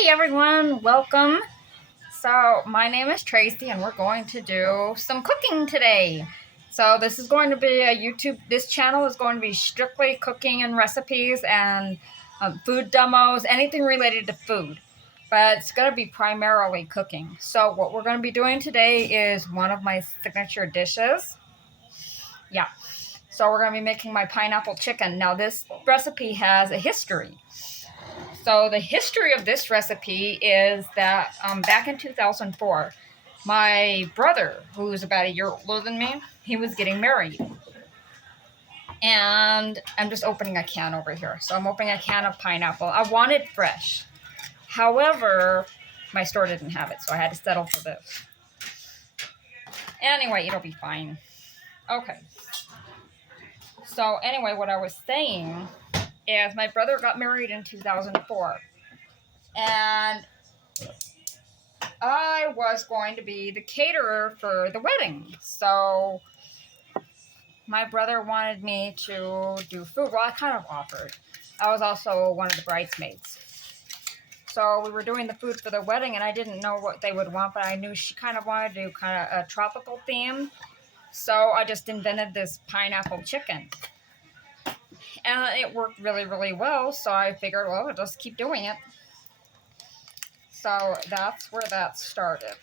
Hey everyone, welcome. So, my name is Tracy and we're going to do some cooking today. So, this is going to be this channel is going to be strictly cooking and recipes and food demos, anything related to food. But it's going to be primarily cooking. So, what we're going to be doing today is one of my signature dishes. Yeah. So, we're going to be making my pineapple chicken. Now, this recipe has a history. So the history of this recipe is that back in 2004, my brother, who was about a year older than me, he was getting married. And I'm just opening a can over here. So I'm opening a can of pineapple. I wanted fresh. However, my store didn't have it, so I had to settle for this. Anyway, it'll be fine. Okay. So anyway, what I was saying is my brother got married in 2004. And I was going to be the caterer for the wedding. So my brother wanted me to do food. Well, I kind of offered. I was also one of the bridesmaids. So we were doing the food for the wedding, and I didn't know what they would want, but I knew she kind of wanted to do kind of a tropical theme. So I just invented this pineapple chicken. And it worked really, really well, so I figured, well, I'll just keep doing it. So that's where that started.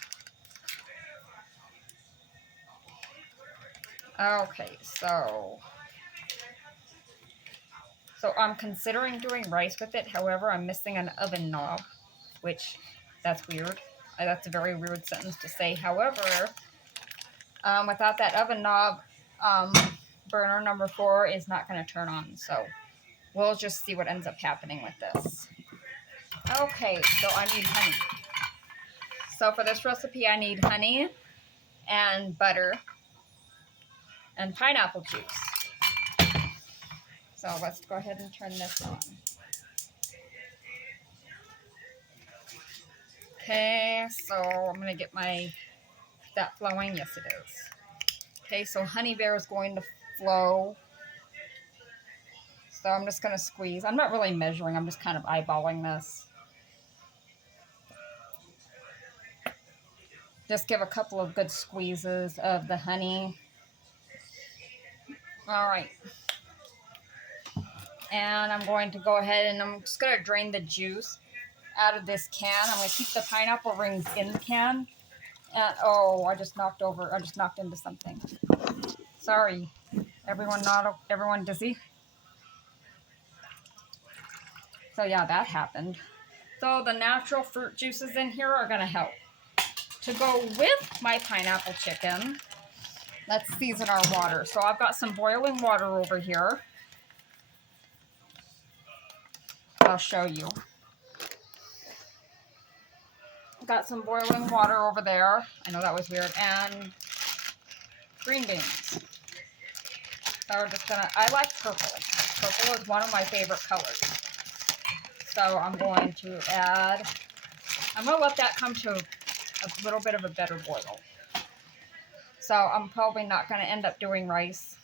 Okay, so I'm considering doing rice with it. However, I'm missing an oven knob, which that's weird. That's a very weird sentence to say. However, without that oven knob, burner number 4 is not going to turn on. So we'll just see what ends up happening with this. Okay, so I need honey. So for this recipe, I need honey and butter and pineapple juice. So let's go ahead and turn this on. Okay, so I'm going to get that flowing. Yes, it is. Okay, so honey bear is going to flow. So I'm just going to squeeze. I'm not really measuring. I'm just kind of eyeballing this. Just give a couple of good squeezes of the honey. All right. And I'm going to go ahead and I'm just going to drain the juice out of this can. I'm going to keep the pineapple rings in the can. And oh, I just knocked into something. Sorry. Everyone dizzy? So yeah, that happened. So the natural fruit juices in here are going to help. To go with my pineapple chicken, let's season our water. So I've got some boiling water over here. I'll show you. Got some boiling water over there. I know that was weird. And green beans. So we're just gonna, I like purple. Purple is one of my favorite colors. So I'm going to let that come to a little bit of a better boil. So I'm probably not going to end up doing rice.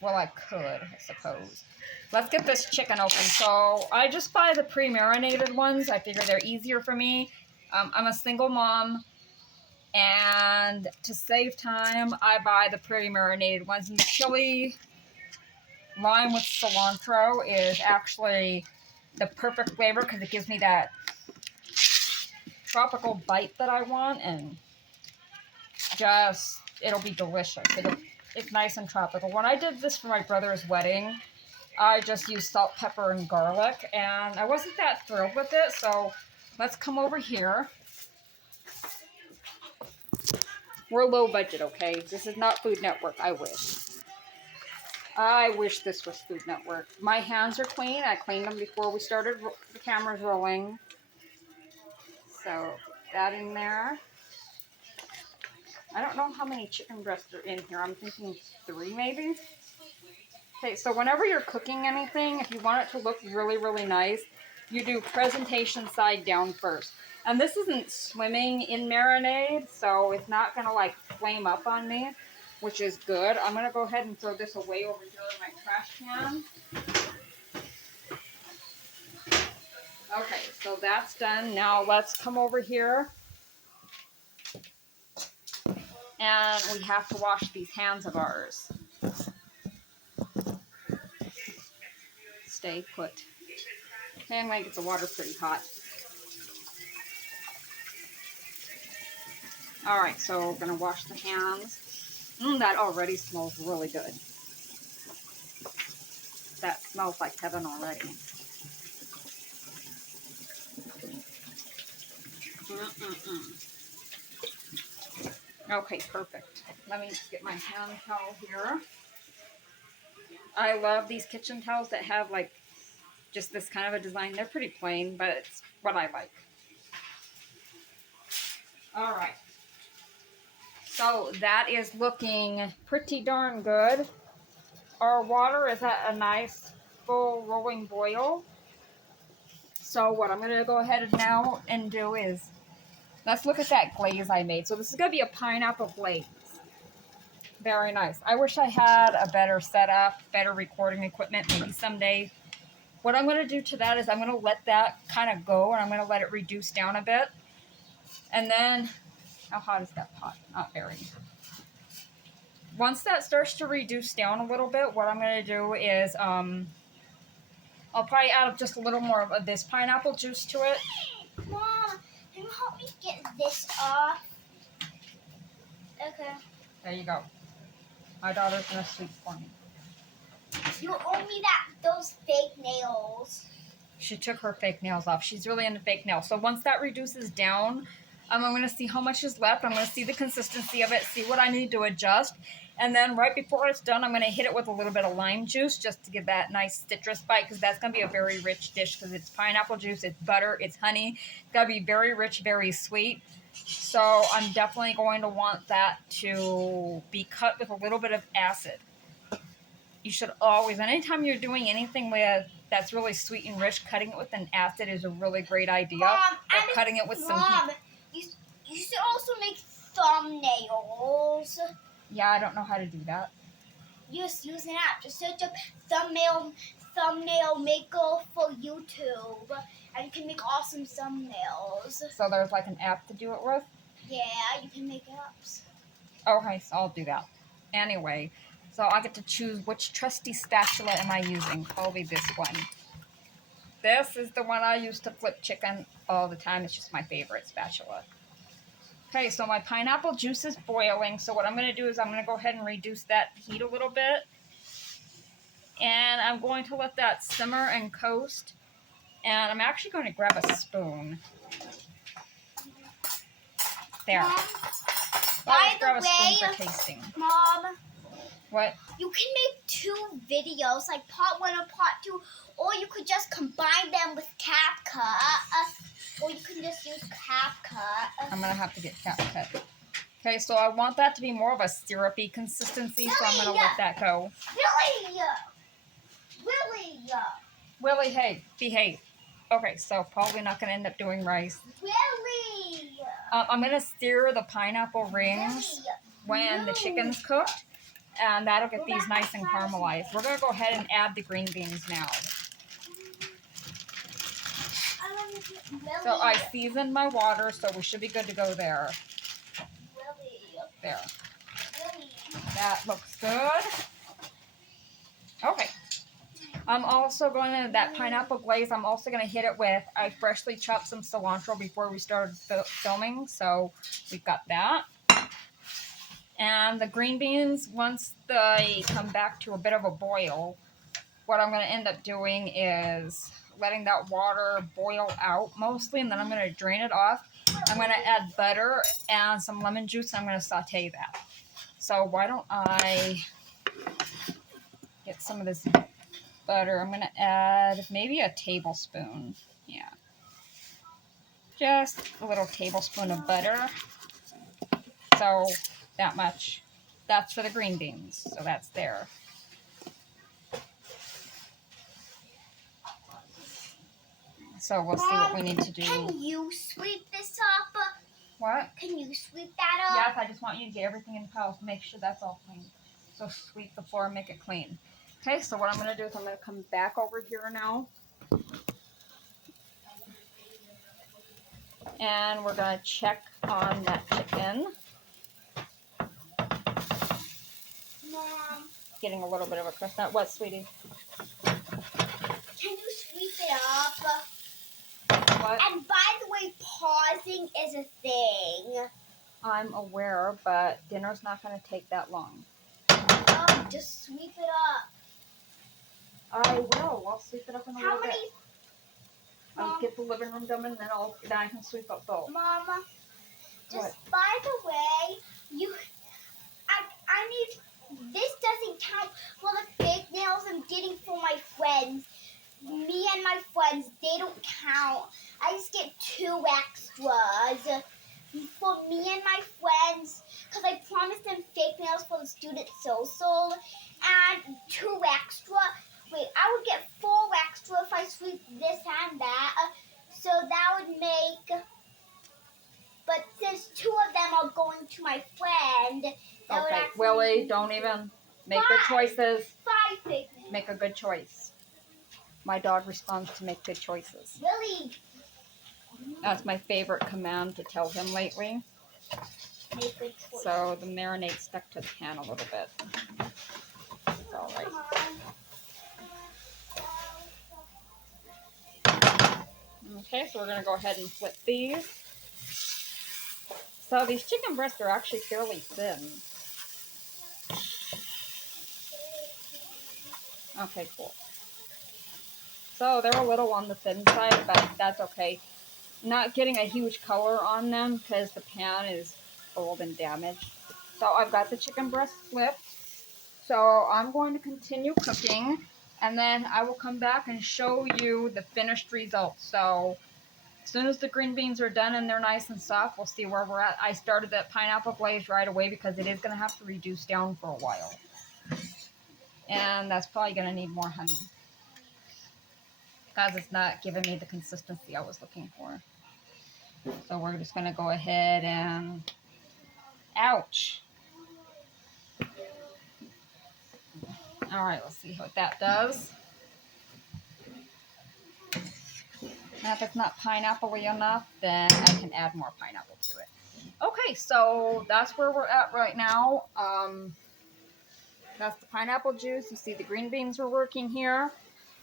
Well, I could, I suppose. Let's get this chicken open. So I just buy the pre-marinated ones. I figure they're easier for me. I'm a single mom, and to save time, I buy the pre-marinated ones. And the chili lime with cilantro is actually the perfect flavor because it gives me that tropical bite that I want, and it'll be delicious. It's nice and tropical. When I did this for my brother's wedding, I just used salt, pepper, and garlic, and I wasn't that thrilled with it, so let's come over here. We're low budget, okay? This is not Food Network, I wish. I wish this was Food Network. My hands are clean. I cleaned them before we started the cameras rolling. So, that in there. I don't know how many chicken breasts are in here. I'm thinking 3 maybe. Okay, so whenever you're cooking anything, if you want it to look really, really nice, you do presentation side down first. And this isn't swimming in marinade, so it's not going to like flame up on me, which is good. I'm going to go ahead and throw this away over here in my trash can. Okay, so that's done. Now let's come over here. And we have to wash these hands of ours. Stay put. Okay, I'm going to get the water pretty hot. Alright, so we're going to wash the hands. That already smells really good. That smells like heaven already. Okay, perfect. Let me just get my hand towel here. I love these kitchen towels that have like just this kind of a design. They're pretty plain, but it's what I like. Alright. So that is looking pretty darn good. Our water is at a nice full rolling boil. So what I'm going to go ahead and now and do is, let's look at that glaze I made. So this is going to be a pineapple glaze. Very nice. I wish I had a better setup, better recording equipment, maybe someday. What I'm going to do to that is I'm going to let that kind of go, and I'm going to let it reduce down a bit. And then, how hot is that pot? Not very. Once that starts to reduce down a little bit, what I'm going to do is I'll probably add just a little more of this pineapple juice to it. Mom, can you help me get this off? Okay. There you go. My daughter's going to sweep for me. You owe me those fake nails. She took her fake nails off. She's really into fake nails. So once that reduces down, I'm going to see how much is left. I'm going to see the consistency of it, see what I need to adjust. And then right before it's done, I'm going to hit it with a little bit of lime juice just to give that nice citrus bite, because that's going to be a very rich dish because it's pineapple juice, it's butter, it's honey. It's got to be very rich, very sweet. So I'm definitely going to want that to be cut with a little bit of acid. You should always, anytime you're doing anything with that's really sweet and rich, cutting it with an acid is a really great idea. Mom, or cutting it with some heat. You should also make thumbnails. Yeah, I don't know how to do that. Just use an app. Just search up thumbnail maker for YouTube, and you can make awesome thumbnails. So there's like an app to do it with? Yeah, you can make apps. Okay, so I'll do that. Anyway, so I get to choose which trusty spatula am I using. Probably this one. This is the one I use to flip chicken all the time. It's just my favorite spatula. Okay, so my pineapple juice is boiling. So what I'm going to do is I'm going to go ahead and reduce that heat a little bit. And I'm going to let that simmer and coast. And I'm actually going to grab a spoon. There. Mom, by the grab a way, spoon for tasting. Mom. What? You can make 2 videos, like part 1 or part 2, or you could just combine them with CapCut, or you can just use CapCut. I'm going to have to get CapCut. Okay, so I want that to be more of a syrupy consistency, so I'm going to let that go. Willie, hey, behave. Okay, so probably not going to end up doing rice. I'm going to stir the pineapple rings when the chicken's cooked, and that'll get these nice and caramelized. We're going to go ahead and add the green beans now. So I seasoned my water, so we should be good to go there. There. That looks good. Okay. I'm also going to, that pineapple glaze, I'm also going to hit it with, I freshly chopped some cilantro before we started filming, so we've got that. And the green beans, once they come back to a bit of a boil, what I'm going to end up doing is letting that water boil out mostly, and then I'm going to drain it off. I'm going to add butter and some lemon juice, and I'm going to saute that. So why don't I get some of this butter. I'm going to add maybe a tablespoon. Yeah. Just a little tablespoon of butter. So that much. That's for the green beans. So that's there. So we'll see what we need to do. Can you sweep this up? What? Can you sweep that up? Yes, I just want you to get everything in the pile. Make sure that's all clean. So sweep the floor and make it clean. Okay, so what I'm going to do is I'm going to come back over here now. And we're going to check on that chicken. Mom. Getting a little bit of a crust. Not what, sweetie? Can you sweep it up? What? And by the way, pausing is a thing. I'm aware, but dinner's not going to take that long. Just sweep it up. I will. I'll sweep it up in a little bit. I'll Mom, get the living room done, and then I can sweep up both. Mama, just What? by the way, I need, this doesn't count for the fake nails I'm getting for my friends. Me and my friends, they don't count. I just get 2 extras for me and my friends, because I promised them fake nails for the student social, and 2 extra. Wait, I would get 4 extra if I sweep this and that. So that would make, but since 2 of them are going to my friend, that would Okay, actually Willie, don't even make good 5. choices. 5 fake nails. Make a good choice. My dog responds to make good choices. Willie, That's my favorite command to tell him lately. make good choice. So the marinade stuck to the pan a little bit. It's all right. Come on. Okay, so we're going to go ahead and flip these. So these chicken breasts are actually fairly thin. Okay, cool. So they're a little on the thin side, but that's okay. Not getting a huge color on them because the pan is old and damaged. So I've got the chicken breast flipped. So I'm going to continue cooking, and then I will come back and show you the finished results. So as soon as the green beans are done and they're nice and soft, we'll see where we're at. I started that pineapple glaze right away because it is going to have to reduce down for a while. And that's probably going to need more honey, because it's not giving me the consistency I was looking for. So we're just going to go ahead and... Ouch! Alright, let's see what that does. Now if it's not pineapple-y enough, then I can add more pineapple to it. Okay, so that's where we're at right now. That's the pineapple juice. You see the green beans are working here.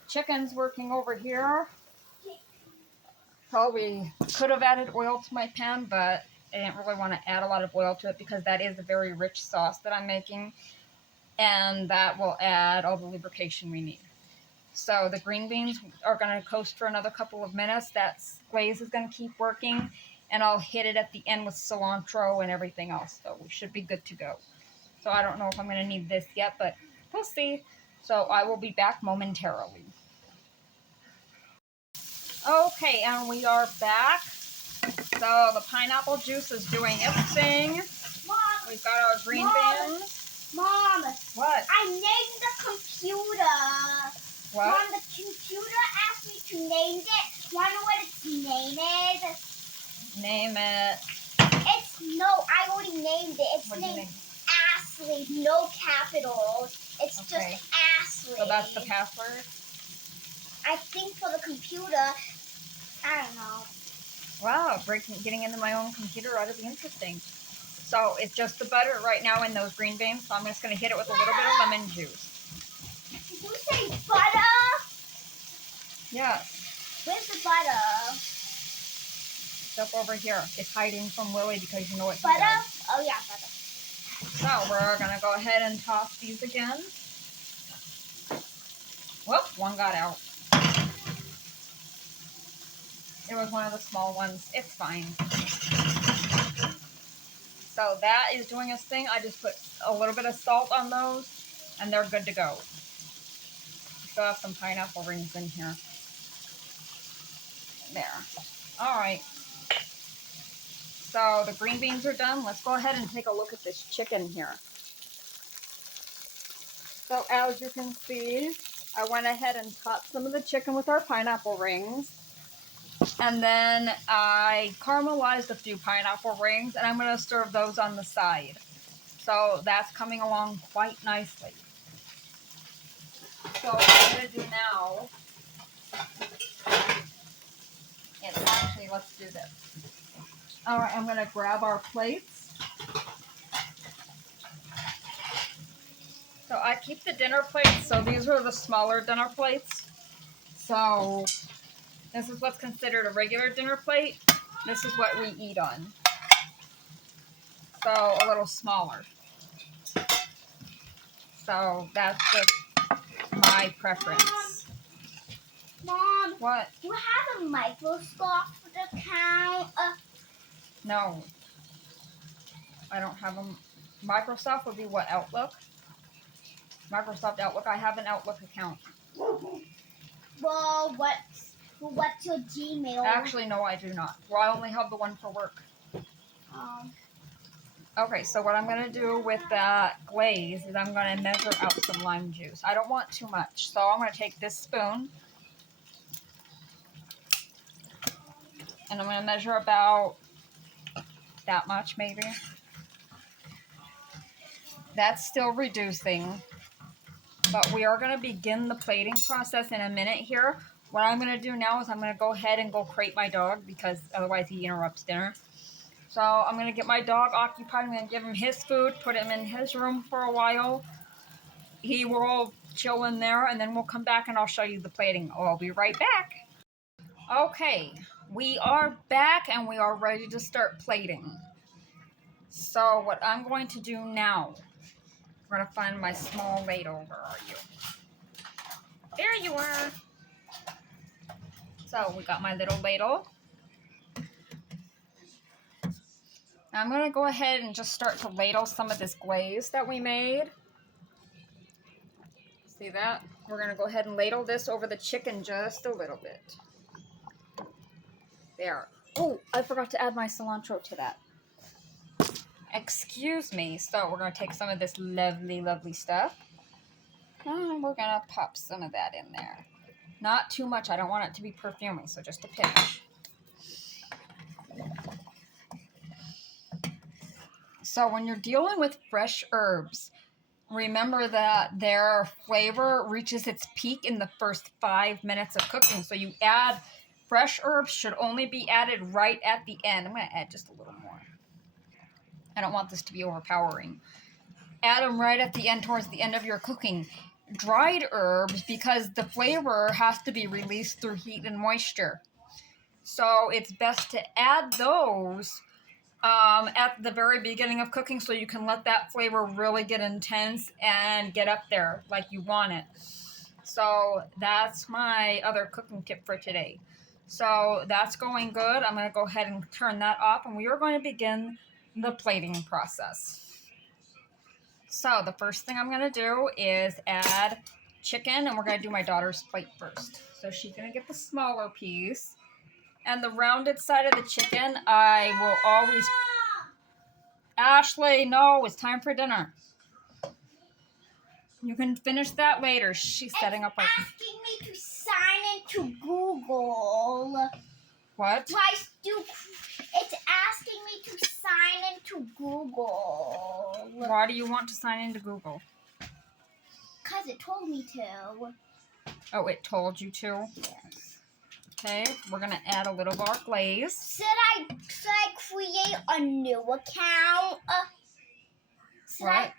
Chicken's working over here. Probably could have added oil to my pan, but I didn't really want to add a lot of oil to it because that is a very rich sauce that I'm making. And that will add all the lubrication we need. So the green beans are going to coast for another couple of minutes. That glaze is going to keep working. And I'll hit it at the end with cilantro and everything else. So we should be good to go. So I don't know if I'm going to need this yet, but we'll see. So I will be back momentarily. Okay, and we are back. So the pineapple juice is doing its thing. Mom, We've got our green beans. Mom, What? I named the computer. What? Mom, the computer asked me to name it. Want to know what its name is? Name it. I already named it. It's What do you named name? Ashley, no capitals. It's Okay. just Ashley. So that's the password? I think for the computer, I don't know. Wow, getting into my own computer ought to be interesting. So it's just the butter right now in those green beans. So I'm just going to hit it with a little bit of lemon juice. Did you say butter? Yeah, Where's the butter? it's up over here. It's hiding from Willie because you know what he Butter? does. Oh yeah, butter. So we're going to go ahead and toss these again. Whoop, one got out. It was one of the small ones. It's fine. So that is doing its thing. I just put a little bit of salt on those, and they're good to go. Still have some pineapple rings in here. There. All right. So the green beans are done. Let's go ahead and take a look at this chicken here. So as you can see, I went ahead and topped some of the chicken with our pineapple rings. And then I caramelized a few pineapple rings, and I'm going to serve those on the side. So that's coming along quite nicely. So what I'm going to do now is actually, let's do this. All right, I'm gonna grab our plates. So I keep the dinner plates. So these are the smaller dinner plates. So this is what's considered a regular dinner plate. This is what we eat on. So a little smaller. So that's just my preference. Mom, What? do you have a Microsoft account? No. I don't have a Microsoft would be what, Outlook? Microsoft Outlook. I have an Outlook account. Well, what's your Gmail? Actually, no, I do not. Well, I only have the one for work. Okay, so what I'm going to do with that glaze is I'm going to measure out some lime juice. I don't want too much, so I'm going to take this spoon and I'm going to measure about that much maybe. That's still reducing, but we are going to begin the plating process in a minute here. What I'm going to do now is I'm going to go ahead and go crate my dog because otherwise he interrupts dinner. So I'm going to get my dog occupied. I'm going to give him his food, put him in his room for a while. He will chill in there, and then we'll come back and I'll show you the plating. Oh, I'll be right back. Okay, we are back and we are ready to start plating. So what I'm going to do now, I'm going to find my small ladle. Where are you? There you are. So we got my little ladle. I'm going to go ahead and just start to ladle some of this glaze that we made. See that? We're going to go ahead and ladle this over the chicken just a little bit. There. Oh, I forgot to add my cilantro to that. Excuse me. So we're going to take some of this lovely, lovely stuff. And we're going to pop some of that in there. Not too much. I don't want it to be perfumey, so just a pinch. So when you're dealing with fresh herbs, remember that their flavor reaches its peak in the first 5 minutes of cooking. So you add fresh herbs should only be added right at the end. I'm going to add just a little more. I don't want this to be overpowering. Add them right at the end, towards the end of your cooking. Dried herbs, because the flavor has to be released through heat and moisture. So it's best to add those at the very beginning of cooking so you can let that flavor really get intense and get up there like you want it. So that's my other cooking tip for today. So that's going good. I'm going to go ahead and turn that off, and we are going to begin the plating process. So the first thing I'm going to do is add chicken, and we're going to do my daughter's plate first. So she's going to get the smaller piece. And the rounded side of the chicken, I will always... Ashley, no, it's time for dinner. You can finish that later. She's setting up our... asking me to sign into Google. What? It's asking me to sign into Google. Why do you want to sign into Google? Because it told me to. Oh, it told you to? Yes. Okay, we're going to add a little of our glaze. Should I create a new account? Should I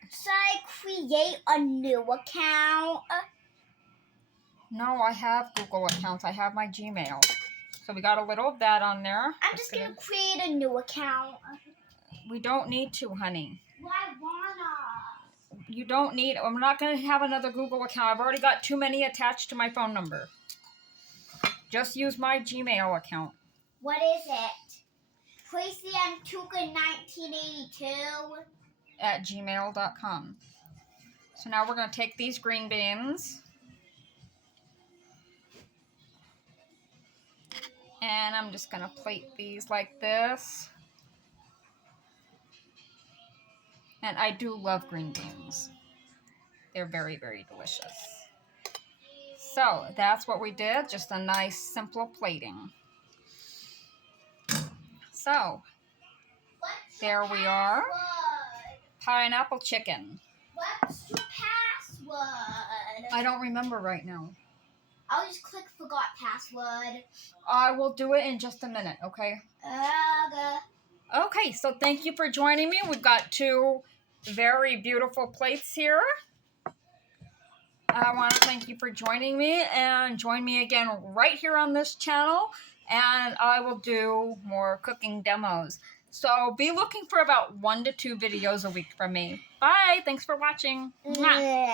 create a new account? No, I have Google accounts. I have my Gmail. So we got a little of that on there. I'm just going to create a new account. We don't need to, honey. Why wanna? You don't need... I'm not going to have another Google account. I've already got too many attached to my phone number. Just use my Gmail account. What is it? Tracy M. Tuca 1982 at gmail.com. So now we're going to take these green beans. And I'm just going to plate these like this. And I do love green beans. They're very, very delicious. So that's what we did. Just a nice, simple plating. So there we are. Pineapple chicken. What's your password? I don't remember right now. I'll just click forgot password. I will do it in just a minute, okay? Okay. Okay, so thank you for joining me. We've got two very beautiful plates here. I want to thank you for joining me, and join me again right here on this channel, and I will do more cooking demos. So be looking for about 1 to 2 videos a week from me. Bye. Thanks for watching. Mwah.